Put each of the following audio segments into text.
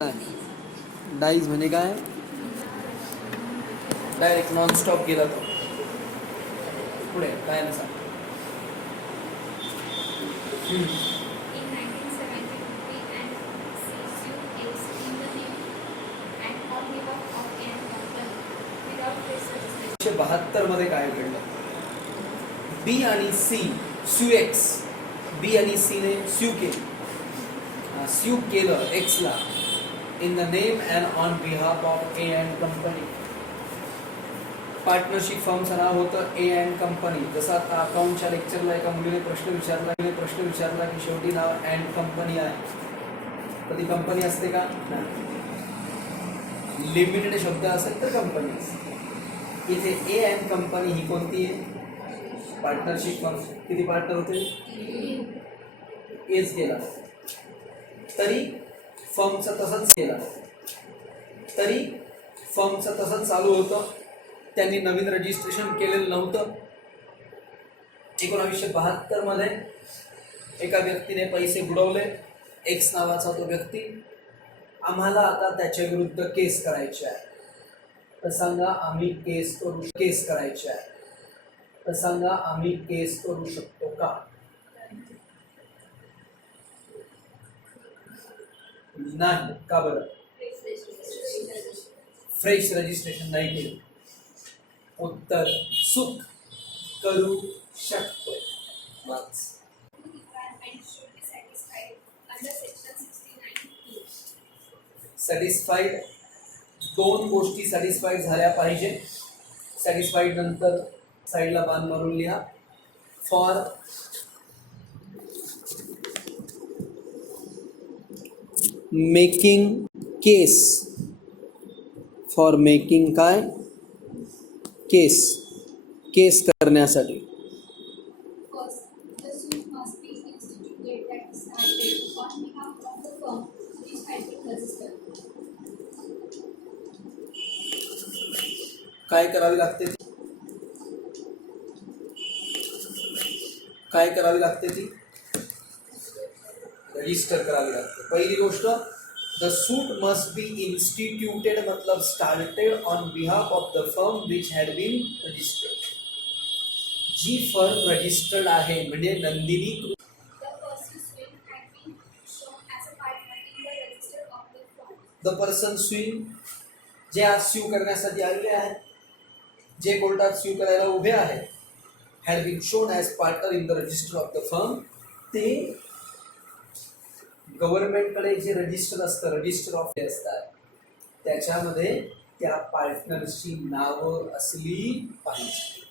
Dies म्हणजे काय? Direct non stop गेला तो पुढे काय ना सांग. In 1973 and CSUX in the name and on behalf of an company without press registration. 1972 मध्ये काय घडलं? बी आणि सी स्यूएक्स, बी आणि सी ने स्यू केलं एक्सला in the name and on behalf of A and company. Partnership फर्मचं नाव होतं ए अँड कंपनी. जसं आता अकाउंटच्या लेक्चरला एका मुलीने प्रश्न विचारला की शेवटी नाव अँड कंपनी आहे, कधी कंपनी असते का? नाही. लिमिटेड शब्द असेल तर कंपनी असते. इथे ए अँड कंपनी ही कोणती आहे? Partnership firm. किती पार्टनर होते? एच गेला तरी फर्मचं तसंच चालू होतं. त्यांनी नवीन रजिस्ट्रेशन केलेलं नव्हतं. 1972 मध्ये एका व्यक्तीने पैसे बुडवले, एक्स नावाचा तो व्यक्ती. आम्हाला आता त्याच्या विरुद्ध केस करायची आहे. तर सांगा आम्ही केस करू शकतो का? नाही. का बरं? फ्रेश रजिस्ट्रेशन नाही केलं. उत्तर चूक. करू शकतो. Requirement should be satisfied under section 69(2). Satisfied, दोन गोष्टी सॅटिस्फाईड झाल्या पाहिजे. सॅटिस्फाईड नंतर साईडला बाण मारून लिहा. For making case, for making काय? केस करण्यासाठी. First, the suit must be instituted that is started on behalf of the firm which had been registered. काय करावी लागते ती? रजिस्टर करावी लागते. पहिली गोष्ट, the suit must be instituted मतलब started on behalf of the firm which had been registered. जी फर्म रजिस्टर्ड आहे म्हणजे Nandini. The person suing had been shown as a partner in the register of the firm. The person swing, जे आज Suu करण्यासाठी आलेले आहेत, जे कोर्टात स्यू करायला उभे आहेत, had been shown as partner in the register of the firm. ते गव्हर्नमेंटकडे जे रजिस्टर असतं, रजिस्टर ऑफ असतात, त्याच्यामध्ये त्या पार्टनरची नावं असली पाहिजे.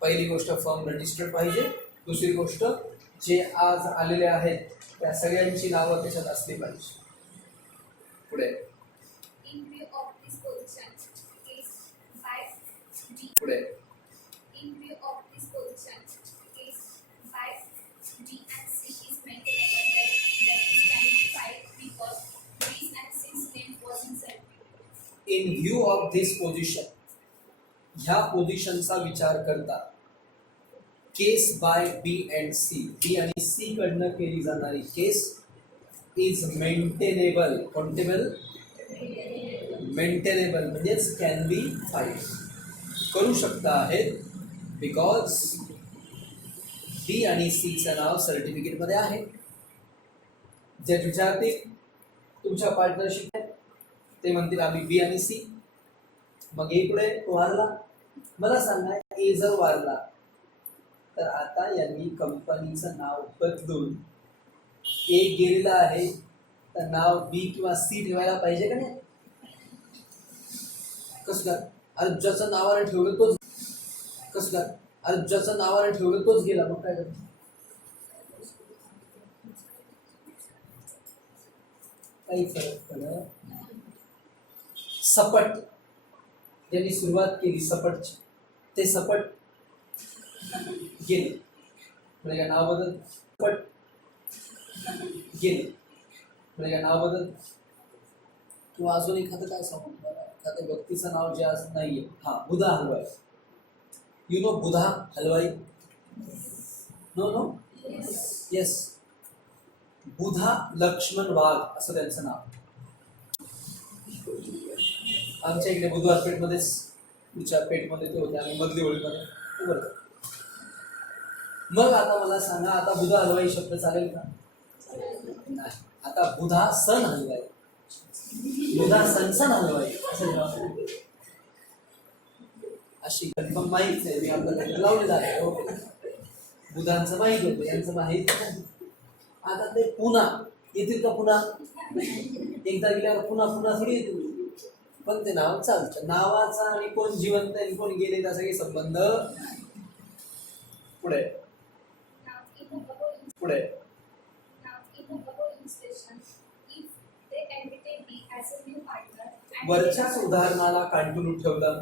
पहिली गोष्ट फर्म रजिस्टर्ड पाहिजे. दुसरी गोष्ट, जे आज आलेले आहेत त्या सगळ्यांची नावं त्याच्यात असली पाहिजे. पुढे In view of this position, case by D. पुढे In view of this position, case by D and C is maintainable that is can be filed because B's and C's name was inserted. In view of this position, ह्या पोझिशनचा विचार करता case by B and C, B आणि C कडनं केली जाणारी case is maintainable. Maintainable म्हणजेच can be file, करू शकता आहेत, बिकॉज बी आणि सीचं नाव सर्टिफिकेटमध्ये आहे. जज विचारतील तुमच्या पार्टनरशिप आहे, ते म्हणतील आम्ही बी आणि सी. मग ए पुढे वारला, मला सांगा ए जर वारला तर आता यांनी कंपनीचं नाव बदलून, ए गेलेला आहे तर नाव बी किंवा सी ठेवायला पाहिजे का नाही? कसं काय? अरे ज्याचं नावाने ठेवलं तोच गेला, मग काय करतो? काही फरक पडत. सपट, ज्यांनी सुरुवात केली सपटची, ते सपट गेले म्हणजे काय नाव बदल? सपट गेले म्हणजे काय नाव बदल? किंवा अजून एखादं काय सांगू, एखाद्या व्यक्तीचं नाव जे आज नाहीये. Budha Halwai. You know Budha Halwai? No yes. Budha Laxman Wagh असं त्यांचं नाव. आमच्या इकडे बुधवार पेठमध्येच पुढच्या पेठमध्ये ते होते आणि मधली होळीमध्ये बरं. मग आता मला सांगा, आता बुधा हलवाई शब्द चालेल का? नाही. आता बुधा सण हलवाई, बुधा सण हलवाई असं जेव्हा अशी कन्फर्म माहीत नाही, मी आपलं काही लावलेलं आहे. ओके, बुधांचं माहीत होतं, यांचं माहीत नाही. आता ते पुन्हा येतील का? पुन्हा एकदा गेल्यावर पुन्हा पुन्हा थोडी येतील, पण ते नाव चालतं. नावाचा आणि कोण जिवंत आणि कोण गेले त्याचा काही संबंध नाही. पुढे Now, in the above पुढे illustration, if they admitted B as a new partner and वरच्याच उदाहरणाला कंटिन्यू ठेवलं.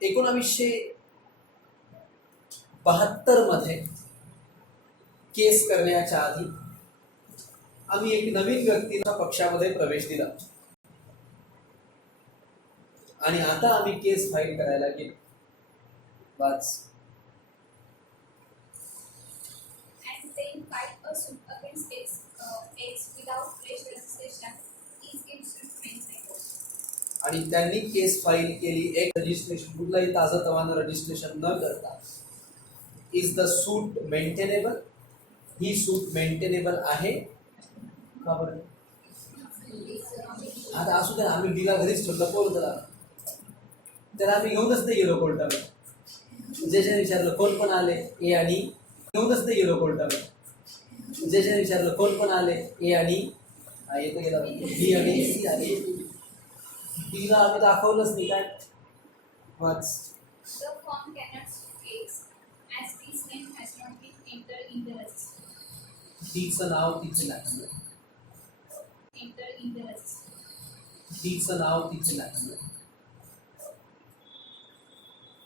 1972 मध्ये केस करण्याच्या आधी आम्ही एक नवीन व्यक्तीला पक्षामध्ये प्रवेश दिला आणि आता आम्ही केस फाईल करायला गेलो. वाच. and then file a suit against X without fresh registration is instrument report. आणि त्यांनी केस फाईल केली एक रजिस्ट्रेशन, कुठलाही ताजं तवानं रजिस्ट्रेशन न करता. Is the suit maintainable? He suit maintainable आहे का बरं? आता असू दे, आम्ही डीला घरीच ठेवलं, कोण त्याला आम्ही घेऊनच नाही गेलो कोर्टाला. ज्याच्या विचारलं कोण पण आले ए आणि घेऊनच नाही गेलो कोर्टाला. ज्याच्या विचारलं कोण पण आले ए आणि येतं गेला बी आणि सी आले. डीला आम्ही दाखवलंच नाही. काय वाच. The firm cannot sue X as this name has not been entered in the register. डीचं नाव तिचे लागलं, Entered in the register. डीचं नाव तिचे लागलं.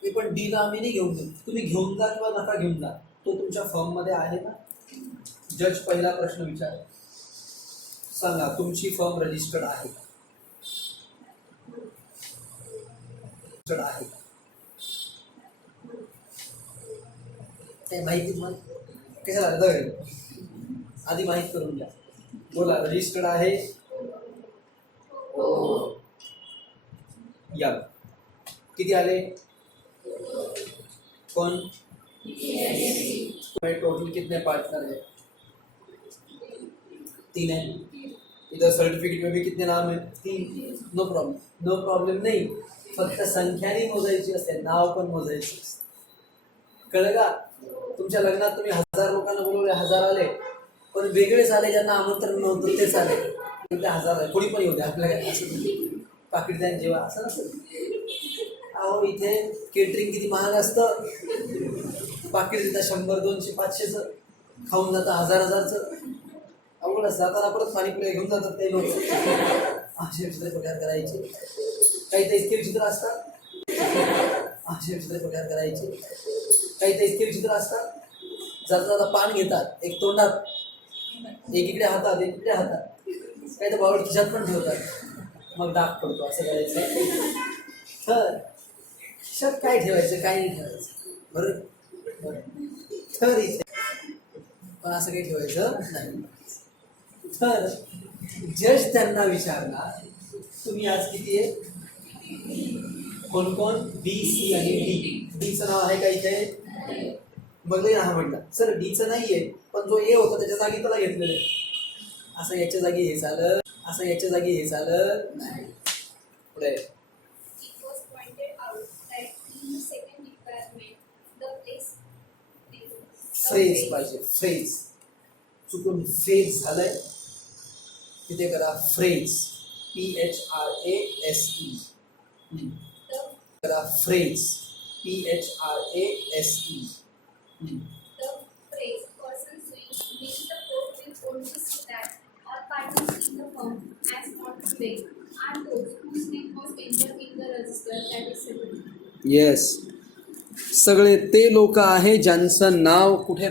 हे पण डीला आम्ही नाही घेऊन जाऊ. तुम्ही घेऊन जा किंवा नका घेऊन जा, तो तुमच्या फर्म मध्ये आहे ना. जज पहिला प्रश्न विचार, सांगा तुमची फर्म रजिस्टर्ड आहे का? आहे का? काही माहिती कशाला दगड आधी माहीत करून घ्या. बोला, रजिस्टर्ड आहे? या. किती आले? कौन? टोटल कितने पार्टनर है? 3 है. इधर सर्टिफिकेट में भी कितने नाम है? 3. नो प्रॉब्लेम, नो प्रॉब्लेम नाही, फक्त संख्याने मोजायची असते, नाव पण मोजायची असते. कळलं का? तुमच्या लग्नात तुम्ही 1000 लोकांना बोलवले, 1000 आले, पण वेगळेच आले ज्यांना आमंत्रण नव्हतं तेच आले. इकडे 1000 आले, कोणी पण येऊ दे, आपल्याला असं पाकिट द्या जेव्हा असं नसतं. अहो इथे केटरिंग किती महाग असतं. पाकिट देतात 100, 200, 500चं, खाऊन जातं 1000-1000चं. अवघड जाताना परत पाणीपुरी घेऊन जातात ते लोक. असे विचित्र प्रकार करायचे. काही तर इतके विचित्र असतात. असे विचित्र प्रकार करायचे. काही तर इतके विचित्र असतात. जाता जाता पान घेतात, एक तोंडात, एक इकडे हातात, एक इकडे हातात. काही तर बावड खिशात पण ठेवतात, मग डाग पडतो. असं करायचं. तर खिशात काय ठेवायचं, काय नाही ठेवायचं. बरं, तर इथे पण असं काही ठेवायचं नाही. तर जज त्यांना विचारणार, तुम्ही आज किती आहे? कोण कोण? बी, सी आणि डी. डीचं नाव आहे का इथे? मग हा म्हटलं सर डीचं नाही आहे, पण जो ए होता त्याच्या जागी त्याला घेतलेलं आहे. असं याच्या जागी हे झालं, असं याच्या जागी हे झालं नाही. पुढे It was pointed out that in the second requirement, the place phrase पाहिजे. फ्रेज चुकून फेज झालंय, तिथे करा फ्रेज. PHRASE. करा phrase. PHRASE. the phrase person suing means the court will only see that all parties in the firm as not today are those whose name was entered in the register, that is settled. Yes, सगळे ते लोक आहे ज्यांचं नाव कुठे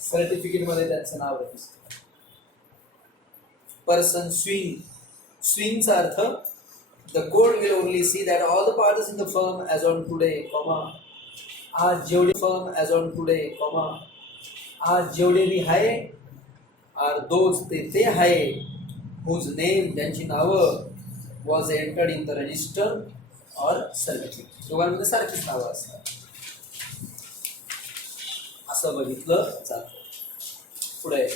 certificate मध्ये त्यांचं नाव register. Person swing. स्विंगचा अर्थ the court will only see that all the parties in the firm as on today, comma, आज जेवढी firm as on today, comma, आज जेवढे बी आहे आर दोज ते आहे हुज नेम त्यांची नावं was entered in the register और सर्टिफिकेट. दोघांमध्ये सारखीच नावं असतात असं बघितलं जातं. पुढे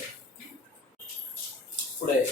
पुढे